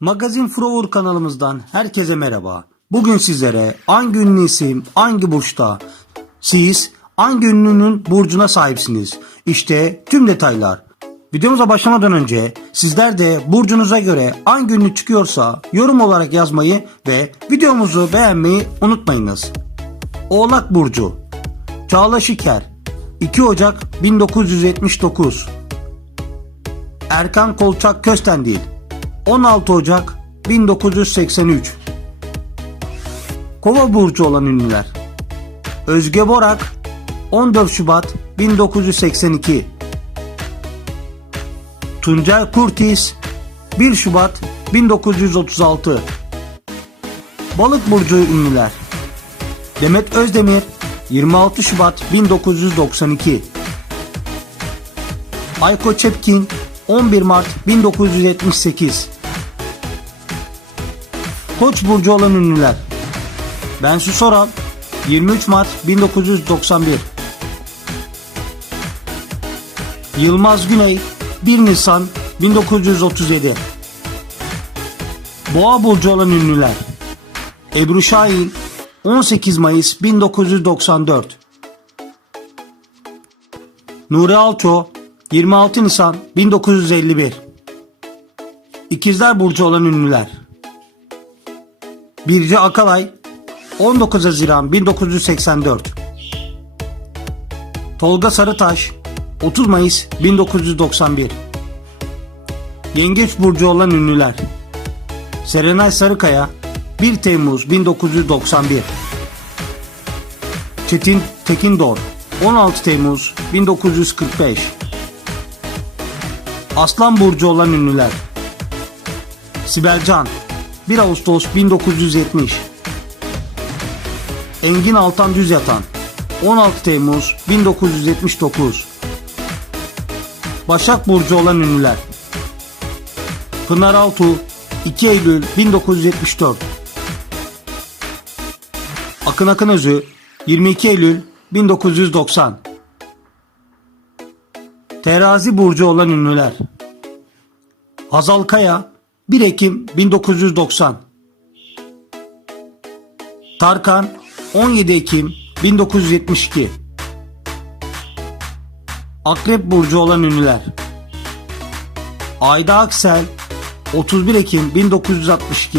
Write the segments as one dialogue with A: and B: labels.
A: Magazin Flower kanalımızdan herkese merhaba. Bugün sizlere hangi ünlü isim, hangi burçta, siz hangi ünlünün burcuna sahipsiniz? İşte tüm detaylar. Videomuza başlamadan önce sizler de burcunuza göre hangi ünlü çıkıyorsa yorum olarak yazmayı ve videomuzu beğenmeyi unutmayınız. Oğlak Burcu Çağla Şiker 2 Ocak 1979 Erkan Kolçak Köstendil 16 Ocak 1983 Kova burcu olan ünlüler. Özge Borak 14 Şubat 1982 Tuncel Kurtiz 1 Şubat 1936 Balık burcu ünlüler. Demet Özdemir 26 Şubat 1992 Ayko Çepkin 11 Mart 1978 Koç burcu olan ünlüler. Bensu Soral 23 Mart 1991 Yılmaz Güney 1 Nisan 1937 Boğa burcu olan ünlüler. Ebru Şahin 18 Mayıs 1994 Nuri Alço 26 Nisan 1951 İkizler Burcu olan ünlüler Birce Akalay 19 Haziran 1984 Tolga Sarıtaş 30 Mayıs 1991 Yengeç Burcu olan ünlüler. Serenay Sarıkaya 1 Temmuz 1991 Çetin Tekindor 16 Temmuz 1945 Aslan Burcu olan ünlüler. Sibel Can 1 Ağustos 1970 Engin Altan Düz Yatan 16 Temmuz 1979 Başak Burcu olan ünlüler. Pınar Altuğ 2 Eylül 1974 Akın Akın Özü 22 Eylül 1990 Terazi burcu olan ünlüler. Hazal Kaya 1 Ekim 1990. Tarkan 17 Ekim 1972. Akrep burcu olan ünlüler. Ayda Aksel 31 Ekim 1962.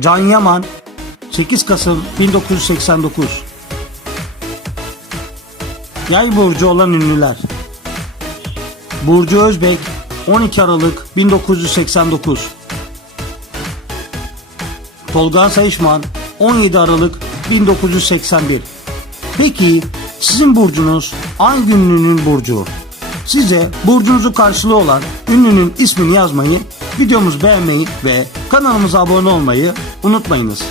A: Can Yaman 8 Kasım 1989. Yay burcu olan ünlüler. Burcu Özbek 12 Aralık 1989. Tolga Sayışman 17 Aralık 1981. Peki sizin burcunuz hangi ünlünün burcu? Size burcunuzu karşılığı olan ünlünün ismini yazmayı, videomuzu beğenmeyi ve kanalımıza abone olmayı unutmayınız.